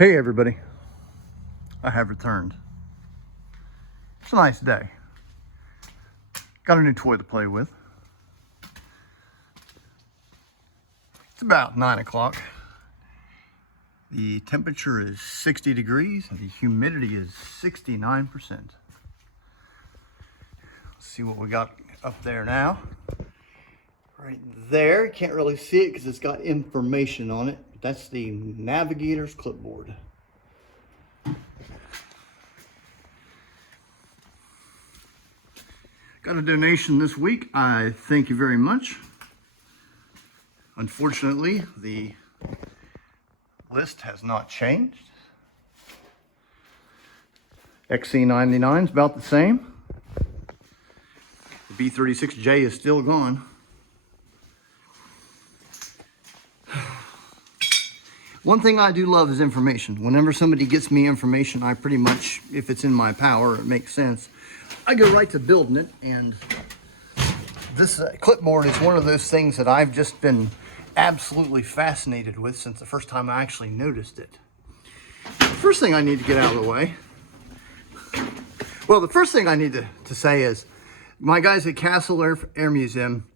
Hey everybody, I have returned. It's a nice day. Got a new toy to play with. It's about 9 o'clock. The temperature is 60 degrees and the humidity is 69%. Let's see what we got up there now. Right there, you can't really see it because it's got information on it. That's the Navigator's clipboard. Got a donation this week. I thank you very much. Unfortunately, the list has not changed. XC99 is about the same. The B-36J is still gone. One thing I do love is information. Whenever somebody gets me information, I pretty much, if it's in my power, it makes sense, I go right to building it. And this clipboard is one of those things that I've just been absolutely fascinated with since the first time I actually noticed it. The first thing I need to get out of the way, well, the first thing I need to say is my guys at Castle Air Museum,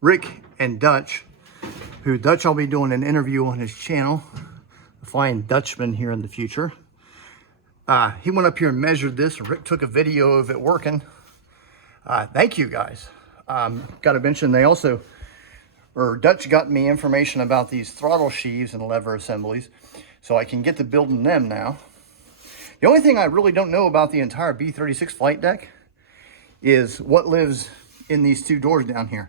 Rick and Dutch, who Dutch I'll be doing an interview on his channel, the Flying Dutchman here in the future. He went up here and measured this. Rick took a video of it working. Thank you guys. Got to mention they also, Dutch got me information about these throttle sheaves and lever assemblies, so I can get to building them now. The only thing I really don't know about the entire B-36 flight deck is what lives in these two doors down here.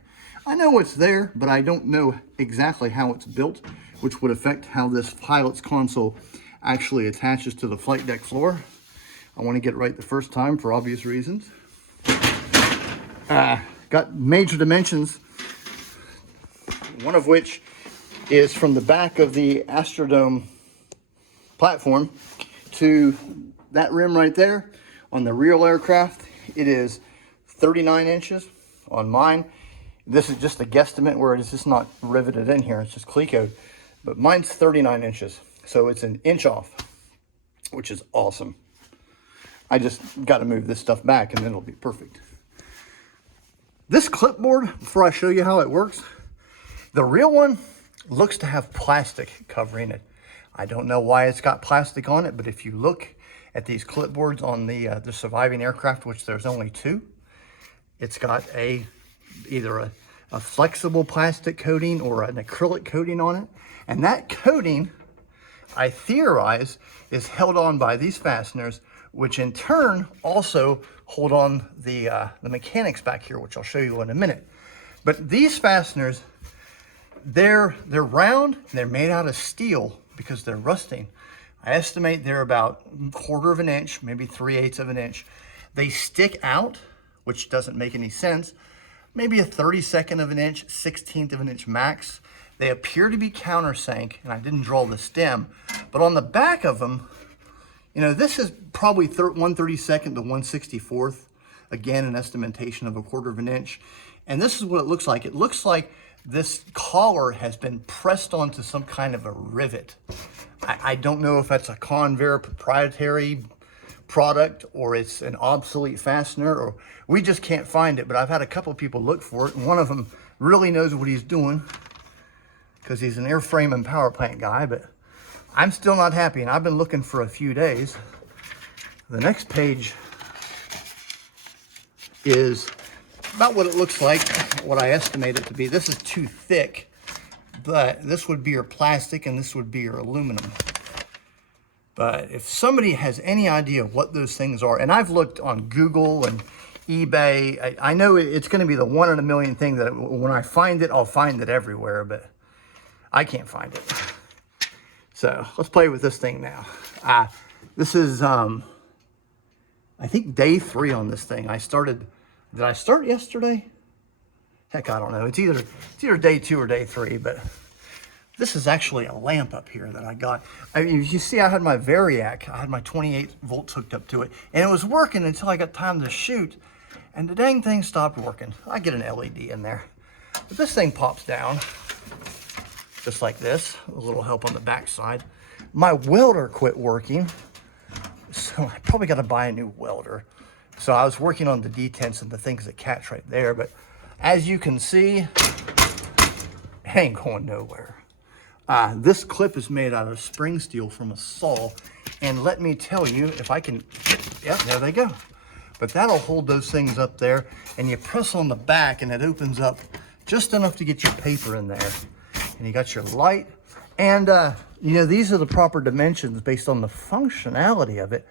I know it's there, but I don't know exactly how it's built, which would affect how this pilot's console actually attaches to the flight deck floor. I want to get it right the first time for obvious reasons. Got major dimensions, one of which is from the back of the Astrodome platform to that rim right there. On the real aircraft, it is 39 inches. On mine, this is just a guesstimate where it's just not riveted in here, it's just clecoed. But mine's 39 inches, so it's an inch off, which is awesome. I just got to move this stuff back and then it'll be perfect. This clipboard, before I show you how it works, the real one looks to have plastic covering it. I don't know why it's got plastic on it, but if you look at these clipboards on the surviving aircraft, which there's only two, it's got either a flexible plastic coating or an acrylic coating on it. And that coating, I theorize, is held on by these fasteners, which in turn also hold on the mechanics back here, which I'll show you in a minute. But these fasteners, they're round, and they're made out of steel because they're rusting. I estimate they're about 1/4 of an inch, maybe 3/8 of an inch. They stick out, which doesn't make any sense. Maybe a 32nd of an inch, 1/16 of an inch max. They appear to be countersink, and I didn't draw the stem, but on the back of them, you know, this is probably 1/32 to 1/64. Again, an estimation of 1/4 of an inch. And this is what it looks like. It looks like this collar has been pressed onto some kind of a rivet. I don't know if that's a Convair proprietary product or it's an obsolete fastener, or we just can't find it. But I've had a couple of people look for it, and one of them really knows what he's doing because he's an airframe and power plant guy. But I'm still not happy, and I've been looking for a few days. The next page is about what it looks like, what I estimate it to be. This is too thick, but this would be your plastic and this would be your aluminum. But if somebody has any idea what those things are, and I've looked on Google and eBay, I know it's going to be the 1 in a million thing that when I find it, I'll find it everywhere, but I can't find it. So let's play with this thing now. This is, I think, day 3 on this thing. Did I start yesterday? Heck, I don't know. It's either day 2 or day 3, but this is actually a lamp up here that I got. I mean, you see, I had my Variac. I had my 28 volts hooked up to it, and it was working until I got time to shoot, and the dang thing stopped working. I get an LED in there, but this thing pops down. just like this. A little help on the back side. My welder quit working, so I probably got to buy a new welder. So I was working on the detents and the things that catch right there, but as you can see, it ain't going nowhere. This clip is made out of spring steel from a saw, and let me tell you, if I can, yeah, there they go. But that'll hold those things up there, and you press on the back and it opens up just enough to get your paper in there. And you got your light, and you know, these are the proper dimensions based on the functionality of it.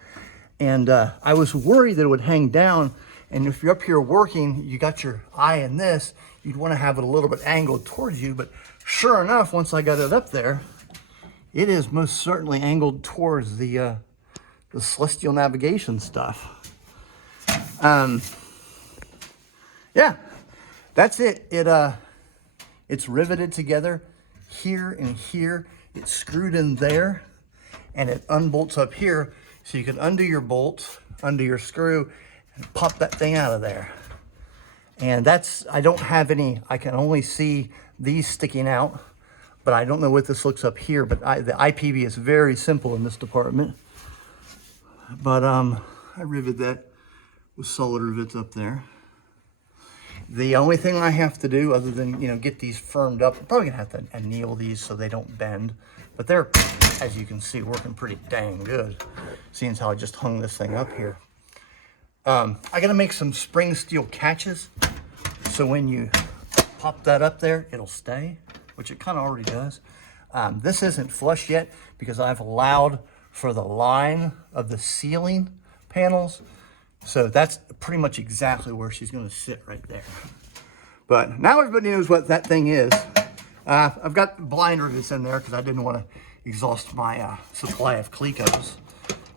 And I was worried that it would hang down, and if you're up here working, you got your eye in this, you'd want to have it a little bit angled towards you, but sure enough, once I got it up there, it is most certainly angled towards the celestial navigation stuff. Yeah, that's it. It's riveted together here and here. It's screwed in there, and it unbolts up here, so you can undo your bolts, undo your screw, and pop that thing out of there. And that's, I don't have any, I can only see these sticking out, but I don't know what this looks up here, but the IPB is very simple in this department. But I riveted that with solid rivets up there. The only thing I have to do, other than, you know, get these firmed up, I'm probably gonna have to anneal these so they don't bend, but they're, as you can see, working pretty dang good, seeing as how I just hung this thing up here. I gotta make some spring steel catches, so when you pop that up there, it'll stay, which it kind of already does. This isn't flush yet because I've allowed for the line of the ceiling panels. So that's pretty much exactly where she's going to sit right there. But now everybody knows what that thing is. I've got blind rivets in there because I didn't want to exhaust my supply of Clecos.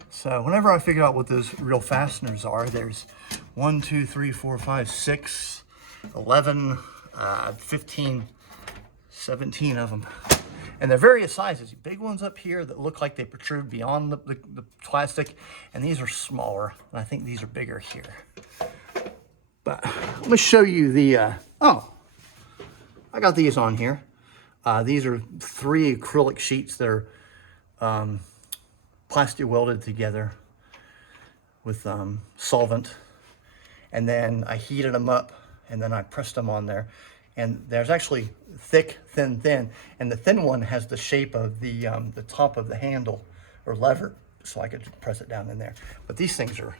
So whenever I figure out what those real fasteners are, there's 1, 2, 3, 4, 5, 6, 11, 15, 17 of them. And they're various sizes. Big ones up here that look like they protrude beyond the plastic, and these are smaller, and I think these are bigger here. But let me show you the, oh, I got these on here. These are 3 acrylic sheets that are plastic welded together with solvent. And then I heated them up, and then I pressed them on there. And there's actually thick, thin, thin, and the thin one has the shape of the top of the handle or lever, so I could press it down in there. But these things are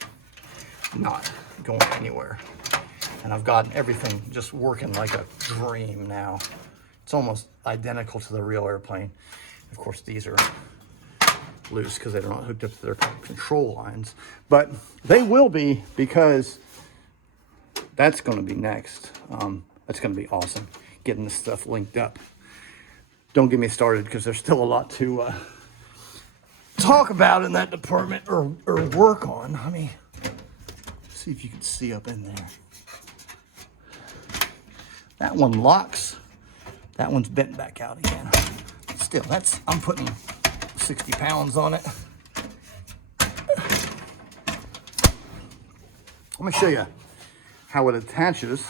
not going anywhere, and I've gotten everything just working like a dream now. It's almost identical to the real airplane. Of course, these are loose because they're not hooked up to their control lines, but they will be, because that's going to be next. That's going to be awesome, getting this stuff linked up. Don't get me started, because there's still a lot to talk about in that department, or work on. Let me see if you can see up in there. That one locks. That one's bent back out again. Still, I'm putting 60 pounds on it. Let me show you how it attaches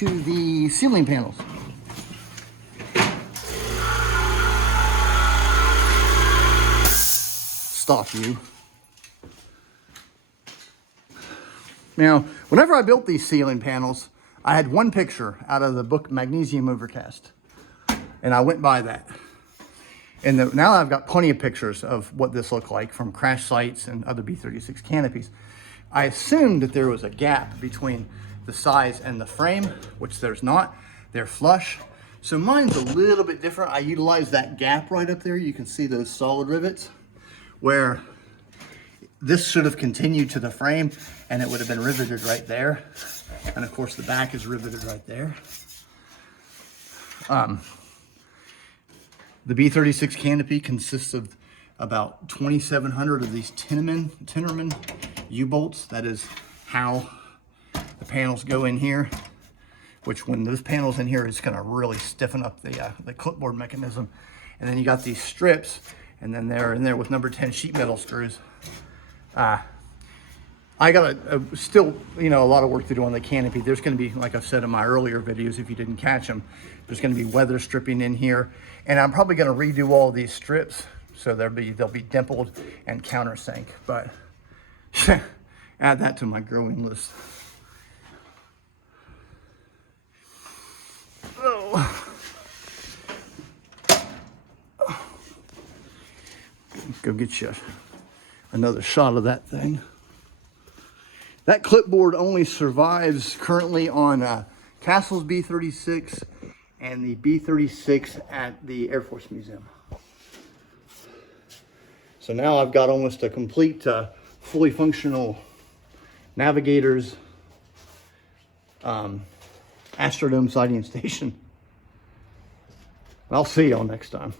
to the ceiling panels. Stop you. Now, whenever I built these ceiling panels, I had one picture out of the book Magnesium Overcast, and I went by that. And now I've got plenty of pictures of what this looked like from crash sites and other B-36 canopies. I assumed that there was a gap between the size and the frame, which there's not. They're flush. So mine's a little bit different. I utilized that gap right up there. You can see those solid rivets, where this should have continued to the frame and it would have been riveted right there. And of course the back is riveted right there. The B-36 canopy consists of about 2,700 of these Tinnerman U-bolts. That is how the panels go in here, which when those panels in here, it's gonna really stiffen up the clipboard mechanism. And then you got these strips, and then they're in there with number 10 sheet metal screws. I got still, you know, a lot of work to do on the canopy. There's going to be, like I've said in my earlier videos, if you didn't catch them, there's going to be weather stripping in here, and I'm probably going to redo all these strips so they'll be dimpled and countersink. But add that to my growing list. Oh. Go get you another shot of that thing. That clipboard only survives currently on Castle's B-36 and the B-36 at the Air Force Museum. So now I've got almost a complete, fully functional Navigator's Astrodome sighting station. I'll see y'all next time.